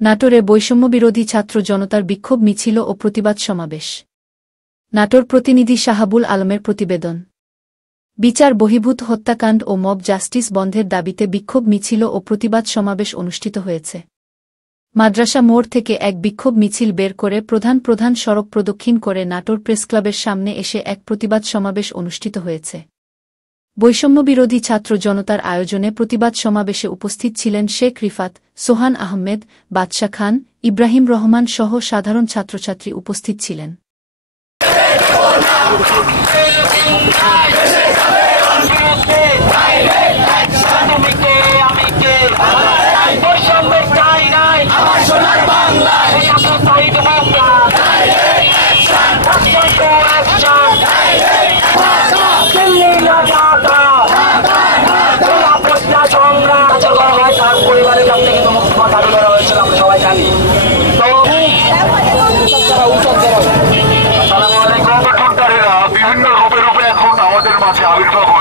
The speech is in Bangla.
নাটোরে বৈষম্যবিরোধী ছাত্র জনতার বিক্ষোভ মিছিল ও প্রতিবাদ সমাবেশ। নাটোর প্রতিনিধি শাহাবুল আলমের প্রতিবেদন। বিচার বহির্ভূত হত্যাকাণ্ড ও মব জাস্টিস বন্ধের দাবিতে বিক্ষোভ মিছিল ও প্রতিবাদ সমাবেশ অনুষ্ঠিত হয়েছে। মাদ্রাসা মোড় থেকে এক বিক্ষোভ মিছিল বের করে প্রধান সড়ক প্রদক্ষিণ করে নাটোর প্রেসক্লাবের সামনে এসে এক প্রতিবাদ সমাবেশ অনুষ্ঠিত হয়েছে। বৈষম্যবিরোধী ছাত্র জনতার আয়োজনে প্রতিবাদ সমাবেশে উপস্থিত ছিলেন শেখ রিফাত, সোহান আহমেদ, বাদশা খান, ইব্রাহিম রহমান সহ সাধারণ ছাত্রছাত্রী উপস্থিত ছিলেন। পরিবারের কাছ থেকে দাবি করা হয়েছিল, আমরা সবাই জানি। বিভিন্ন রূপে এখন আমাদের মাঝে আবির্ভাব